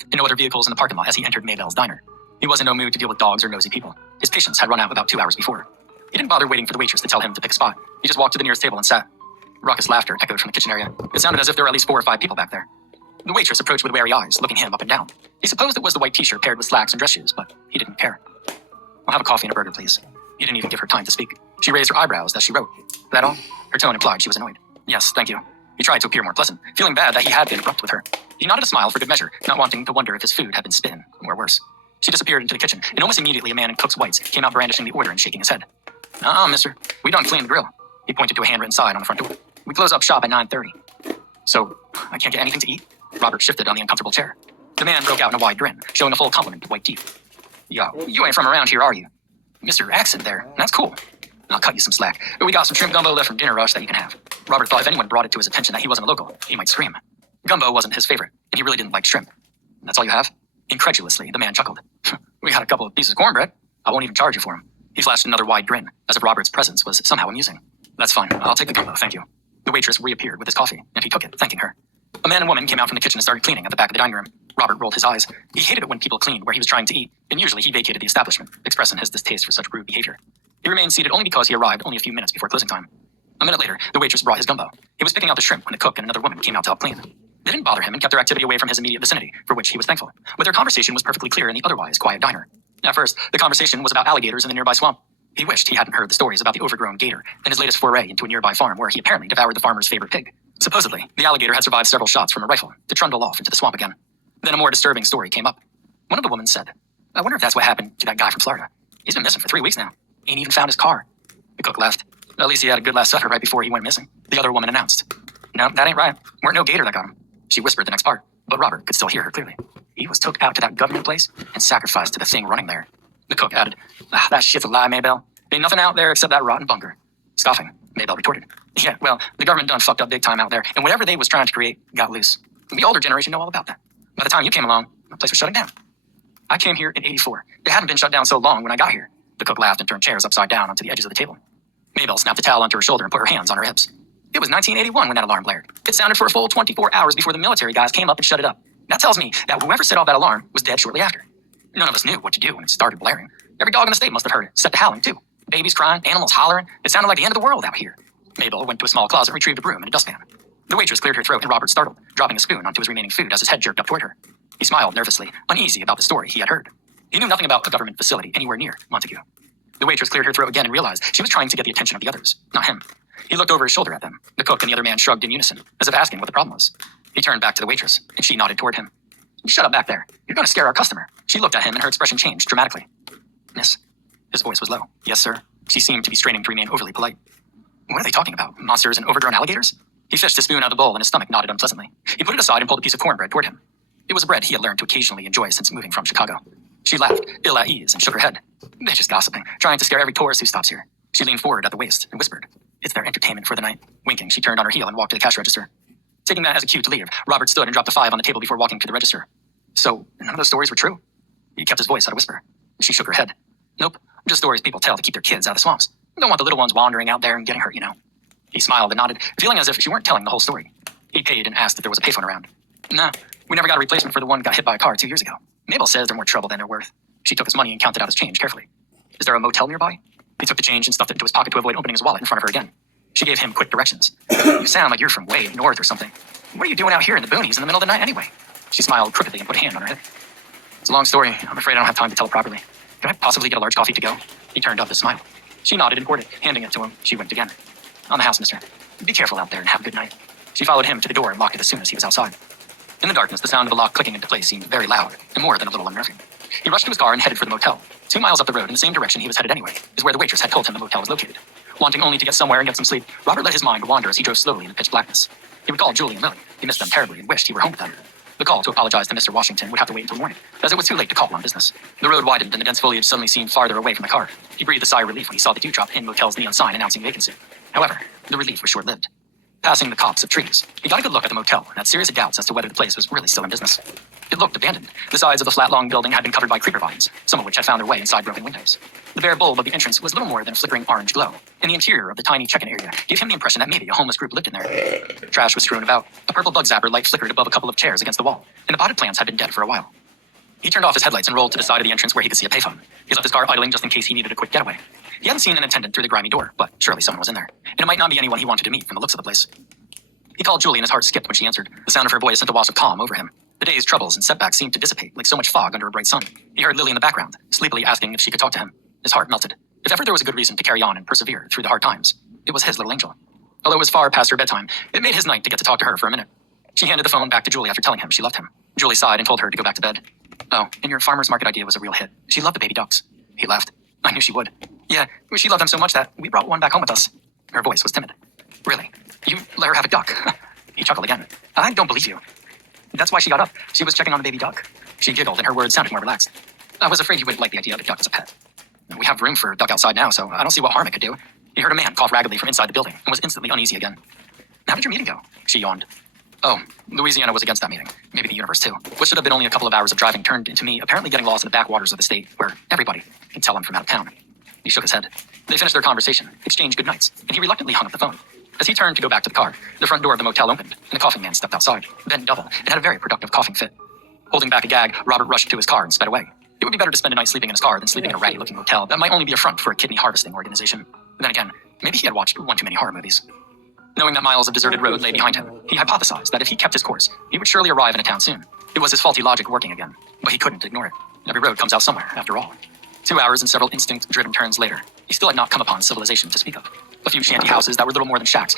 and no other vehicles in the parking lot as he entered Maybell's diner. He was in no mood to deal with dogs or nosy people. His patience had run out about 2 hours before. He didn't bother waiting for the waitress to tell him to pick a spot. He just walked to the nearest table and sat. Raucous laughter echoed from the kitchen area. It sounded as if there were at least 4 or 5 people back there. The waitress approached with wary eyes, looking him up and down. He supposed it was the white t-shirt paired with slacks and dress shoes, but he didn't care. "I'll have a coffee and a burger, please." He didn't even give her time to speak. She raised her eyebrows as she wrote. "That all?" Her tone implied she was annoyed. "Yes, thank you." He tried to appear more pleasant, feeling bad that he had been abrupt with her. He nodded a smile for good measure, not wanting to wonder if his food had been spin, or worse. She disappeared into the kitchen, and almost immediately a man in cook's whites came out brandishing the order and shaking his head. Mister, we done cleaned the grill." He pointed to a handwritten sign on the front door. "We close up shop at 9:30. "So, I can't get anything to eat?" Robert shifted on the uncomfortable chair. The man broke out in a wide grin, showing a full complement of white teeth. "Yo, you ain't from around here, are you?" "Mr. Accent there, that's cool. I'll cut you some slack, but we got some shrimp gumbo left from Dinner Rush that you can have." Robert thought if anyone brought it to his attention that he wasn't a local, he might scream. Gumbo wasn't his favorite, and he really didn't like shrimp. "That's all you have?" Incredulously, the man chuckled. "We got a couple of pieces of cornbread. I won't even charge you for them." He flashed another wide grin, as if Robert's presence was somehow amusing. "That's fine. I'll take the gumbo, thank you." The waitress reappeared with his coffee, and he took it, thanking her. A man and woman came out from the kitchen and started cleaning at the back of the dining room. Robert rolled his eyes. He hated it when people cleaned where he was trying to eat, and usually he vacated the establishment, expressing his distaste for such rude behavior. He remained seated only because he arrived only a few minutes before closing time. A minute later, the waitress brought his gumbo. He was picking out the shrimp when the cook and another woman came out to help clean. They didn't bother him and kept their activity away from his immediate vicinity, for which he was thankful. But their conversation was perfectly clear in the otherwise quiet diner. At first, the conversation was about alligators in the nearby swamp. He wished he hadn't heard the stories about the overgrown gator and his latest foray into a nearby farm where he apparently devoured the farmer's favorite pig. Supposedly, the alligator had survived several shots from a rifle to trundle off into the swamp again. Then a more disturbing story came up. One of the women said, "I wonder if that's what happened to that guy from Florida. He's been missing for 3 weeks now. Ain't even found his car." The cook laughed. "At least he had a good last supper right before he went missing." The other woman announced, "No, that ain't right. Weren't no gator that got him." She whispered the next part, but Robert could still hear her clearly. "He was took out to that government place and sacrificed to the thing running there." The cook added, "That shit's a lie, Maybell. Ain't nothing out there except that rotten bunker." Scoffing, Maybell retorted, "Yeah, well, the government done fucked up big time out there, and whatever they was trying to create got loose. The older generation know all about that. By the time you came along, the place was shutting down. I came here in '84. It hadn't been shut down so long when I got here." The cook laughed and turned chairs upside down onto the edges of the table. Maybell snapped a towel onto her shoulder and put her hands on her hips. "It was 1981 when that alarm blared. It sounded for a full 24 hours before the military guys came up and shut it up. That tells me that whoever set off that alarm was dead shortly after. None of us knew what to do when it started blaring. Every dog in the state must have heard it, set to howling too. Babies crying, animals hollering. It sounded like the end of the world out here." Maybell went to a small closet and retrieved a broom and a dustpan. The waitress cleared her throat and Robert startled, dropping a spoon onto his remaining food as his head jerked up toward her. He smiled nervously, uneasy about the story he had heard. He knew nothing about a government facility anywhere near Montague. The waitress cleared her throat again and realized she was trying to get the attention of the others, not him. He looked over his shoulder at them. The cook and the other man shrugged in unison, as if asking what the problem was. He turned back to the waitress, and she nodded toward him. "Shut up back there. You're going to scare our customer." She looked at him and her expression changed dramatically. "Miss?" His voice was low. "Yes, sir." She seemed to be straining to remain overly polite. "What are they talking about? Monsters and overgrown alligators?" He fished his spoon out of the bowl and his stomach nodded unpleasantly. He put it aside and pulled a piece of cornbread toward him. It was a bread he had learned to occasionally enjoy since moving from Chicago. She laughed, ill at ease, and shook her head. "They're just gossiping, trying to scare every tourist who stops here." She leaned forward at the waist and whispered, "It's their entertainment for the night." Winking, she turned on her heel and walked to the cash register. Taking that as a cue to leave, Robert stood and dropped a 5 on the table before walking to the register. "So, none of those stories were true?" He kept his voice at a whisper. She shook her head. "Nope, just stories people tell to keep their kids out of the swamps. Don't want the little ones wandering out there and getting hurt, you know." He smiled and nodded, feeling as if she weren't telling the whole story. He paid and asked if there was a payphone around. "Nah, we never got a replacement for the one who got hit by a car 2 years ago. Maybell says they're more trouble than they're worth." She took his money and counted out his change carefully. "Is there a motel nearby?" He took the change and stuffed it into his pocket to avoid opening his wallet in front of her again. She gave him quick directions. "You sound like you're from way north or something. What are you doing out here in the boonies in the middle of the night anyway?" She smiled crookedly and put a hand on her hip. "It's a long story. I'm afraid I don't have time to tell it properly. Can I possibly get a large coffee to go?" He turned up his smile. She nodded and poured it, handing it to him. She winked again. "On the house, mister. Be careful out there and have a good night." She followed him to the door and locked it as soon as he was outside. In the darkness, the sound of a lock clicking into place seemed very loud, and more than a little unnerving. He rushed to his car and headed for the motel. 2 miles up the road in the same direction he was headed anyway, is where the waitress had told him the motel was located. Wanting only to get somewhere and get some sleep, Robert let his mind wander as he drove slowly in the pitch blackness. He recalled Julie and Lily. He missed them terribly and wished he were home with them. The call to apologize to Mr. Washington would have to wait until morning, as it was too late to call on business. The road widened and the dense foliage suddenly seemed farther away from the car. He breathed a sigh of relief when he saw the Dewdrop Inn motel's neon sign announcing vacancy. However, the relief was short-lived. Passing the copse of trees, he got a good look at the motel and had serious doubts as to whether the place was really still in business. It looked abandoned. The sides of the flat, long building had been covered by creeper vines, some of which had found their way inside broken windows. The bare bulb of the entrance was little more than a flickering orange glow, and the interior of the tiny check-in area gave him the impression that maybe a homeless group lived in there. Trash was strewn about. A purple bug zapper light flickered above a couple of chairs against the wall, and the potted plants had been dead for a while. He turned off his headlights and rolled to the side of the entrance where he could see a payphone. He left his car idling just in case he needed a quick getaway. He hadn't seen an attendant through the grimy door, but surely someone was in there, and it might not be anyone he wanted to meet from the looks of the place. He called Julie and his heart skipped when she answered. The sound of her voice sent a wash of calm over him. The day's troubles and setbacks seemed to dissipate like so much fog under a bright sun. He heard Lily in the background, sleepily asking if she could talk to him. His heart melted. If ever there was a good reason to carry on and persevere through the hard times, it was his little angel. Although it was far past her bedtime, it made his night to get to talk to her for a minute. She handed the phone back to Julie after telling him she loved him. Julie sighed and told her to go back to bed. Oh, and your farmer's market idea was a real hit. She loved the baby ducks. He laughed. I knew she would. Yeah, she loved them so much that we brought one back home with us. Her voice was timid. Really? You let her have a duck? He chuckled again. I don't believe you. That's why she got up. She was checking on the baby duck. She giggled and her words sounded more relaxed. I was afraid you wouldn't like the idea of a duck as a pet. We have room for a duck outside now, so I don't see what harm it could do. He heard a man cough raggedly from inside the building and was instantly uneasy again. How did your meeting go? She yawned. Oh, Louisiana was against that meeting. Maybe the universe too. What should have been only a couple of hours of driving turned into me apparently getting lost in the backwaters of the state where everybody can tell I'm from out of town. He shook his head. They finished their conversation, exchanged good nights, and he reluctantly hung up the phone. As he turned to go back to the car, the front door of the motel opened, and a coughing man stepped outside, bent double, and had a very productive coughing fit. Holding back a gag, Robert rushed to his car and sped away. It would be better to spend a night sleeping in his car than sleeping in a ratty-looking motel that might only be a front for a kidney harvesting organization. Then again, maybe he had watched one too many horror movies. Knowing that miles of deserted road lay behind him, he hypothesized that if he kept his course, he would surely arrive in a town soon. It was his faulty logic working again, but he couldn't ignore it. Every road comes out somewhere, after all. 2 hours and several instinct-driven turns later, he still had not come upon civilization to speak of. A few shanty houses that were little more than shacks